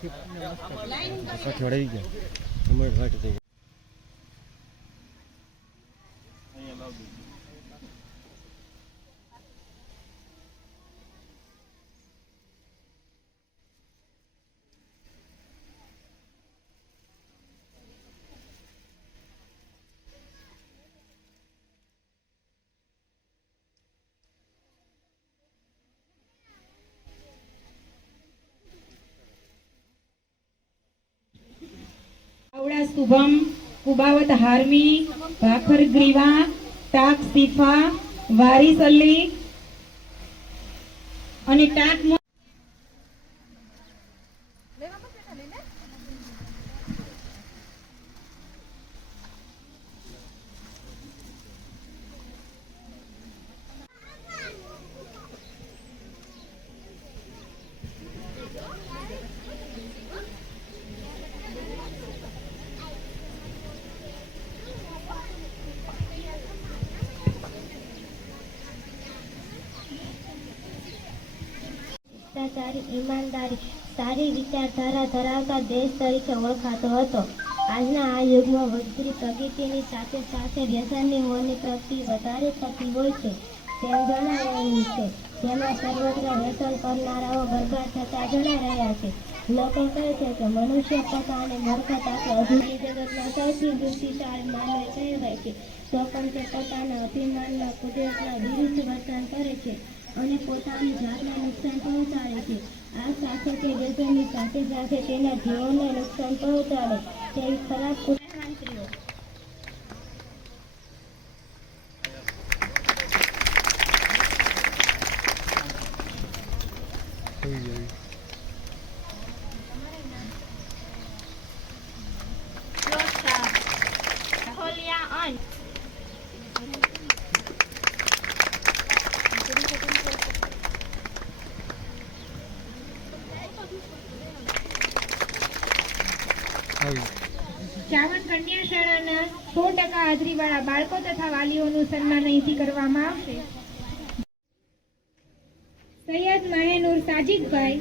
કાઠિયાવાડ આવી ગયા. સમય ઘટ થઈ શુભમ કુબાવત હાર્મી ભાખર ગ્રીવા ટાક સિફા વારિસ અલી અને ટાક ભ્રષ્ટાચારી ઈમાનદારી સારી વિચારધારા ધરાવતા દેશ તરીકે ઓળખાતો હતો. આજના આ યુગમાં વધતી પ્રગતિની સાથે સાથે વ્યસનની હોવાની પ્રગતિ વધારે થતી હોય છે તેમ જણાઈ રહ્યું છે. જેમાં સર્વત્ર વ્યસન કરનારાઓ બરબાદ થતા જણાઈ રહ્યા છે. લોકો કહે છે કે મનુષ્ય પોતાને મૂર્ખતા કે અધૂરી જગતના સૌથી બુદ્ધિશાળી માનવ કહેવાય છે. તો પણ તે પોતાના અભિમાનના કુદરતના વિરુદ્ધ વર્તન કરે છે. અને પોતાની જાતને નુકસાન પહોંચાડે છે. આ સાથે તે વ્યસનની સાથે સાથે તેના જીવનને નુકસાન પહોંચાડે તેવી ખરાબ કુટહાંત્રીઓ આવી ગયા ચાવણ કન્યા સો ટકા હાજરીવાળા બાળકો તથા વાલીઓનું સન્માન અહીંથી કરવામાં આવશે. સૈયદ મહેનુર સાજિદભાઈ,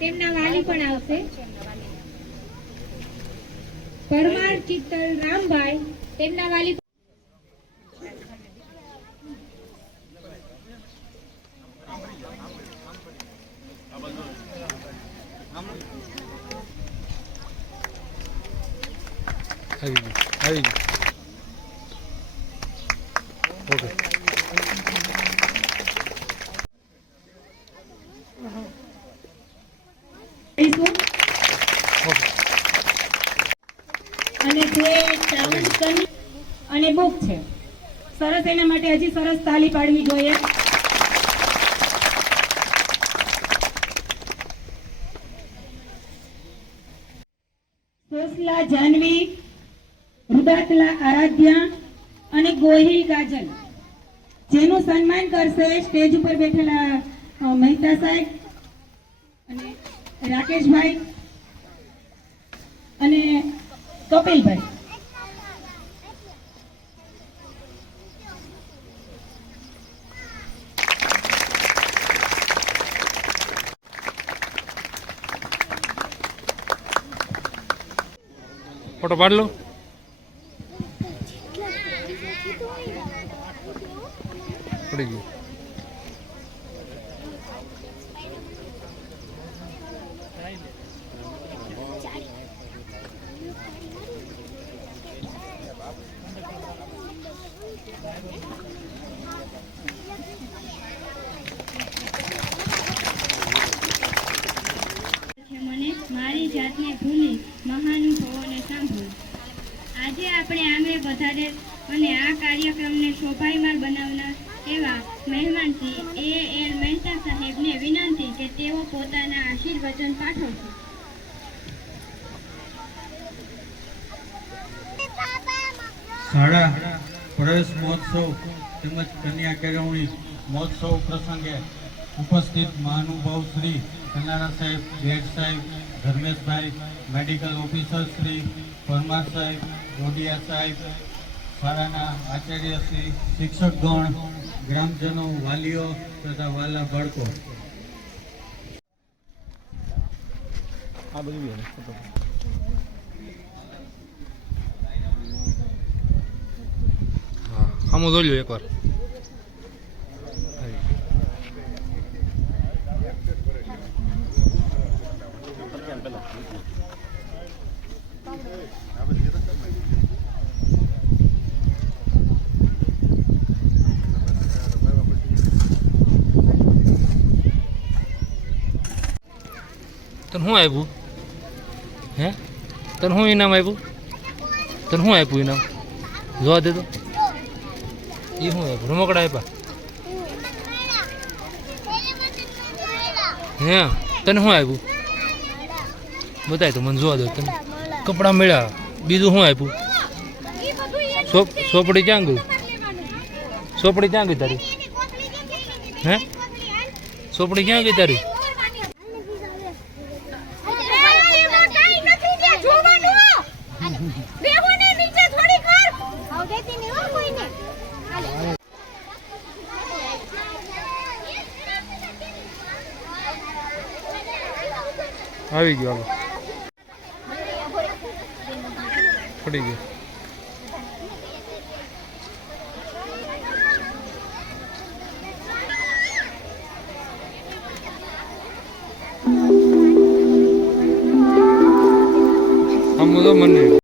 તેમના વાલી પણ આવશે. પરમાર ચિત્તલ રામભાઈ, તેમના વાલી આવી ગયું આવી ગયું ઓકે અને જે કન્યા અને બુક છે. સરસ એના માટે હજી સરસ તાલી પાડવી જોઈએ. સોસલા જાનવી રુદાતલા આરાધ્યા અને ગોહિલ કાજલ. જેનું સન્માન કરશે સ્ટેજ ઉપર બેઠેલા મહેતા સાહેબ અને રાકેશભાઈ અને કપિલભાઈ. ફોટો પાડ લો પડી ગયું છે મને મારી જાતને ભૂલી મહાનુભાવોને સાંભળું આજે આપણે આંગળે વધારે અને આ કાર્યક્રમને શોભાયમાન બનાવનાર એવા મહેમાનથી એ એલ મહેતા સાહેબને વિનંતી કે તેઓ પોતાના આશીર્વચન પાઠવશે. શાળા, પ્રવેશ મહોત્સવ તેમજ કન્યા કેળવણી મહોત્સવ પ્રસંગે ઉપસ્થિત મહાનુભાવ શ્રી કનારા સાહેબ બેડ સાહેબ, ધર્મેશભાઈ, મેડિકલ ઓફિસર શ્રી પરમાર સાહેબ ડોડિયા સાહેબ, શાળાના આચાર્ય શ્રી શિક્ષકગણ ગ્રામજનો, વાલીઓ તથા વાલા બાળકો. આ બધું હા હું જોઈ લઉં એકવાર. તને શું આપ્યું હે? તને શું ઇનામ આપ્યું તને શું આપ્યું ઇનામ? જોવા દે તો. એ શું આપ્યું રમકડા આપ્યા હે? તને શું આપ્યું બતાય તો મને જોવા દો તને. કપડાં મળ્યા. બીજું શું આપ્યું સોપ, સોપડી ક્યાં ગયું સોપડી ક્યાં ગઈ તારી? હે? સોપડી ક્યાં ગઈ તારી? આવી ગયો હાલો. પડી ગયો. મને